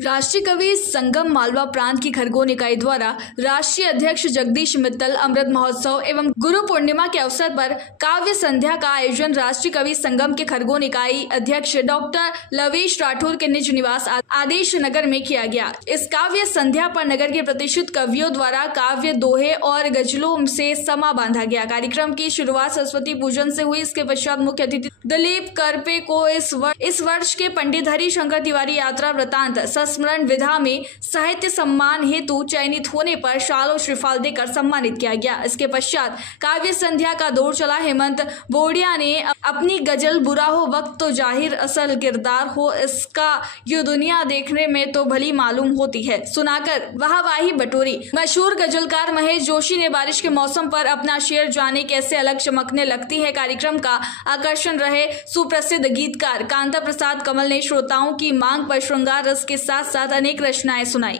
राष्ट्रीय कवि संगम मालवा प्रांत की खरगोन इकाई द्वारा राष्ट्रीय अध्यक्ष जगदीश मित्तल अमृत महोत्सव एवं गुरु पूर्णिमा के अवसर पर काव्य संध्या का आयोजन राष्ट्रीय कवि संगम के खरगोन इकाई अध्यक्ष डॉक्टर लवेश राठौर के निज निवास आदेश नगर में किया गया। इस काव्य संध्या पर नगर के प्रतिष्ठित कवियों द्वारा काव्य दोहे और गजलों से समा बांधा गया। कार्यक्रम की शुरुआत सरस्वती पूजन से हुई। इसके पश्चात मुख्य अतिथि दिलीप करपे को इस वर्ष के पंडित हरिशंकर तिवारी यात्रा वृतांत स्मरण विधा में साहित्य सम्मान हेतु चयनित होने पर शाल और श्रीफाल देकर सम्मानित किया गया। इसके पश्चात काव्य संध्या का दौर चला। हेमंत बोडिया ने अपनी गजल बुरा हो वक्त तो जाहिर असल किरदार हो इसका ये दुनिया देखने में तो भली मालूम होती है सुनाकर वाहवाही बटोरी। मशहूर गजलकार महेश जोशी ने बारिश के मौसम पर अपना शेर जाने कैसे अलग चमकने लगती है कार्यक्रम का आकर्षण रहे। सुप्रसिद्ध गीतकार कांता प्रसाद कमल ने श्रोताओं की मांग पर श्रृंगार रस के साथ साथ अनेक रचनाएं सुनाई।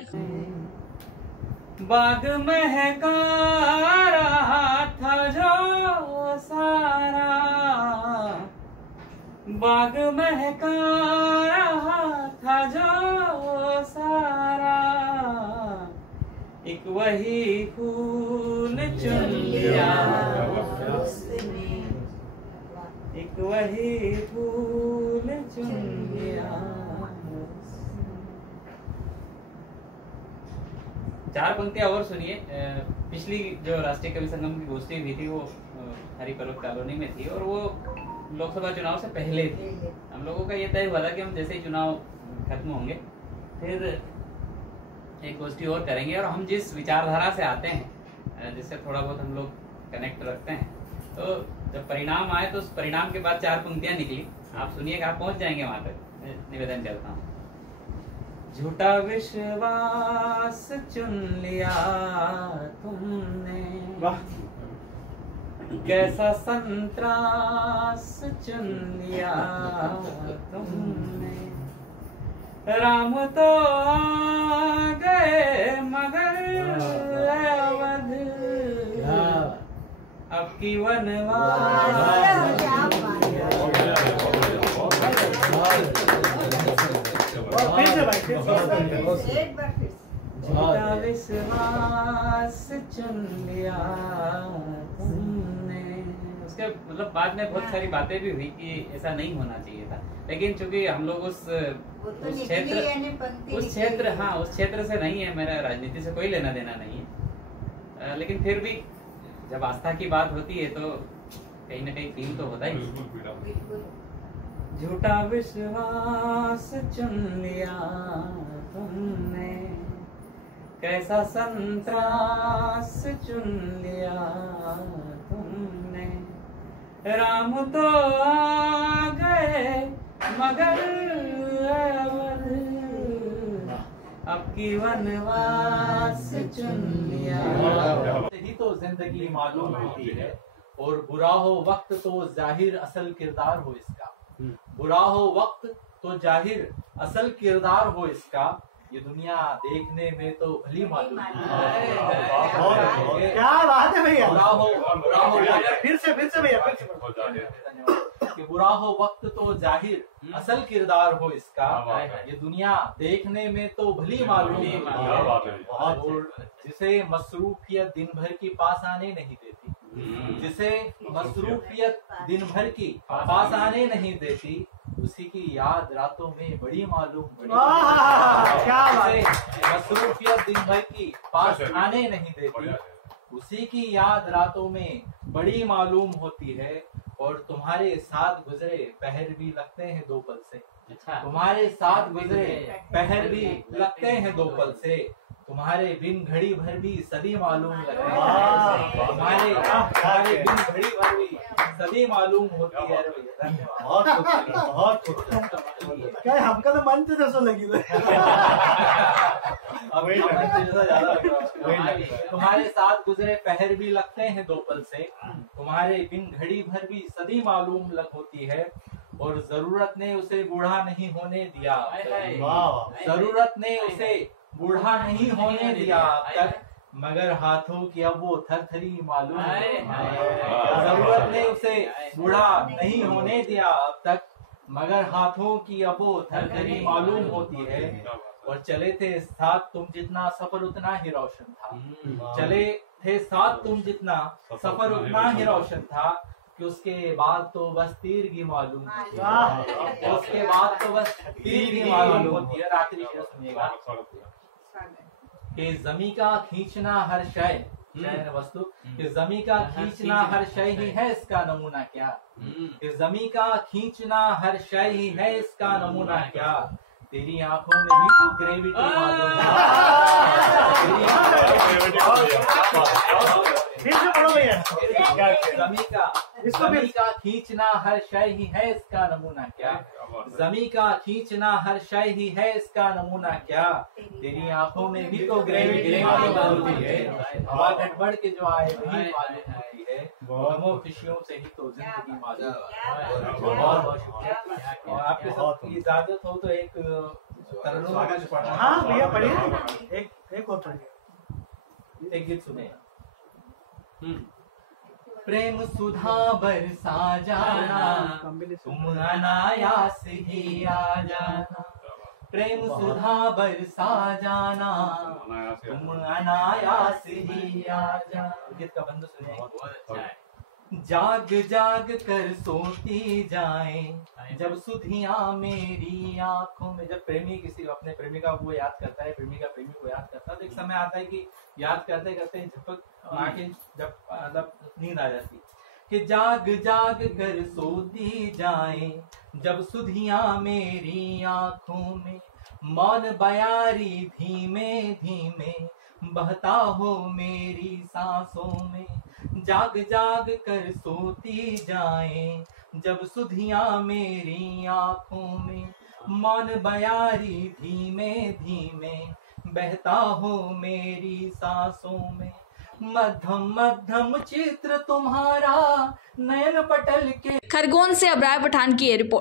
बाग महका रहा था जो सारा, बाग महका रहा था जो सारा, एक वही फूल चुन लिया उसने, एक वही फूल चुन लिया। चार पंक्तियां और सुनिए। पिछली जो राष्ट्रीय कवि संगम की गोष्ठी हुई थी वो हरी पर्वत कॉलोनी में थी और वो लोकसभा चुनाव से पहले थी। हम लोगों का ये तय हुआ था कि हम जैसे ही चुनाव खत्म होंगे फिर एक गोष्ठी और करेंगे और हम जिस विचारधारा से आते हैं जिससे थोड़ा बहुत हम लोग कनेक्ट रखते हैं, तो जब परिणाम आए तो उस परिणाम के बाद चार पंक्तियां निकली। आप सुनिएगा, आप पहुंच जाएंगे वहां तक। निवेदन करता हूँ। झूठा विश्वास चुन लिया तुमने, कैसा संतरास चुन लिया तुमने, राम तो आ गए मगर अवध अब की वनवास। झूठा विश्वास चुन लिया तुमने। उसके मतलब बाद में बहुत सारी बातें भी हुई कि ऐसा नहीं होना चाहिए था, लेकिन चूंकि हम लोग उस क्षेत्र से नहीं है, मेरा राजनीति से कोई लेना देना नहीं है, लेकिन फिर भी जब आस्था की बात होती है तो कहीं ना कहीं फील तो होता ही। झूठा विश्वास चुन लिया तुमने, कैसा संतरास चुन लिया तुमने, राम तो आ गए मगर अवध अब की वनवास चुन लिया। ही तो जिंदगी मालूम होती है और बुरा हो वक्त तो जाहिर असल किरदार हो इसका, बुरा हो वक्त तो जाहिर असल किरदार हो इसका, ये दुनिया देखने में तो भली मालूम है। क्या बात है भैया। बुरा हो फिर से भैया कि बुरा हो वक्त तो जाहिर असल किरदार हो इसका, ये दुनिया देखने में तो भली मालूम है। और जिसे मसरूफियत दिन भर की पास आने नहीं देती, जिसे मसरूफियत दिन भर की पास आने नहीं देती, उसी की याद रातों में बड़ी मालूम पड़ती। मसरूफियत दिन भर की पास आने नहीं देती, उसी की याद रातों में बड़ी मालूम होती है। और तुम्हारे साथ गुजरे पहर भी लगते हैं दो पल से, तुम्हारे साथ गुजरे पहर भी लगते हैं दो पल से, तुम्हारे बिन घड़ी भर भी सदी मालूम लगते हैं, तुम्हारे बिन घड़ी भर भी सदी मालूम होती है। बहुत क्या हमका तो मन तो जैसा लगी तुम्हारे साथ गुजरे पहर भी लगते हैं दो पल से, तुम्हारे बिन घड़ी भर भी सदी मालूम लग होती है। और जरूरत ने उसे बूढ़ा नहीं होने दिया, जरूरत ने उसे बूढ़ा नहीं होने दिया अब तक, मगर हाथों की अब वो थरथरी मालूम है। जरूरत ने उसे बूढ़ा नहीं होने दिया अब तक, मगर हाथों की अब वो थरथरी मालूम होती है। और चले थे साथ तुम जितना सफर उतना ही रोशन था। चले थे साथ तुम जितना सफर उतना ही रोशन था कि उसके बाद तो बस तीर की मालूम होती है। उसके बाद तो बस तीर की मालूम होती है। आखिरी शेर सुनिएगा कि जमी का खींचना हर शय वस्तु कि जमी का खींचना हर शय ही है इसका नमूना क्या। कि जमी का खींचना हर शय ही है इसका नमूना क्या। तेरी आंखों में भी तो ग्रेविटी मालूम फिर से पढ़ो भैया। जमी का खींचना हर शय ही है इसका नमूना क्या। जमी का खींचना हर शय ही है इसका नमूना क्या। तेरी आंखों में भी तो ग्रेविटी मालूम होती है। हवा गड़बड़ के जो आए वही मालूम होती है। गमों खुशियों से ही तो जिंदगी मालूम। बहुत बहुत शुक्रिया। और आपके साथ इजाजत हो तो एक तरन्नुम पढ़ना। हाँ भैया पढ़िए। एक और पढ़िए। एक गीत सुने। प्रेम सुधा बरसा जाना तुम अनायास ही आ जाना। प्रेम सुधा बरसा जाना तुम अनायास ही आ जाना। गीत का बंद सुने। बहुत अच्छा है। जाग जाग कर सोती जाए जब सुधियां मेरी आंखों में। जब प्रेमी किसी अपने प्रेमिका को याद करता है, प्रेमिका प्रेमी को याद करता है, तो एक समय आता है कि याद करते करते झपक आंखें जब मतलब नींद आ जाती कि जाग जाग कर सोती जाए जब सुधियां मेरी आंखों में। मौन बयारी धीमे धीमे बहता हो मेरी सांसों में। जाग जाग कर सोती जाए जब सुधियां मेरी आंखों में। मौन बयारी धीमे धीमे बहता हो मेरी सांसों में। मध्यम मध्यम चित्र तुम्हारा नयन पटल के। खरगोन से अब्रार पठान की ये रिपोर्ट।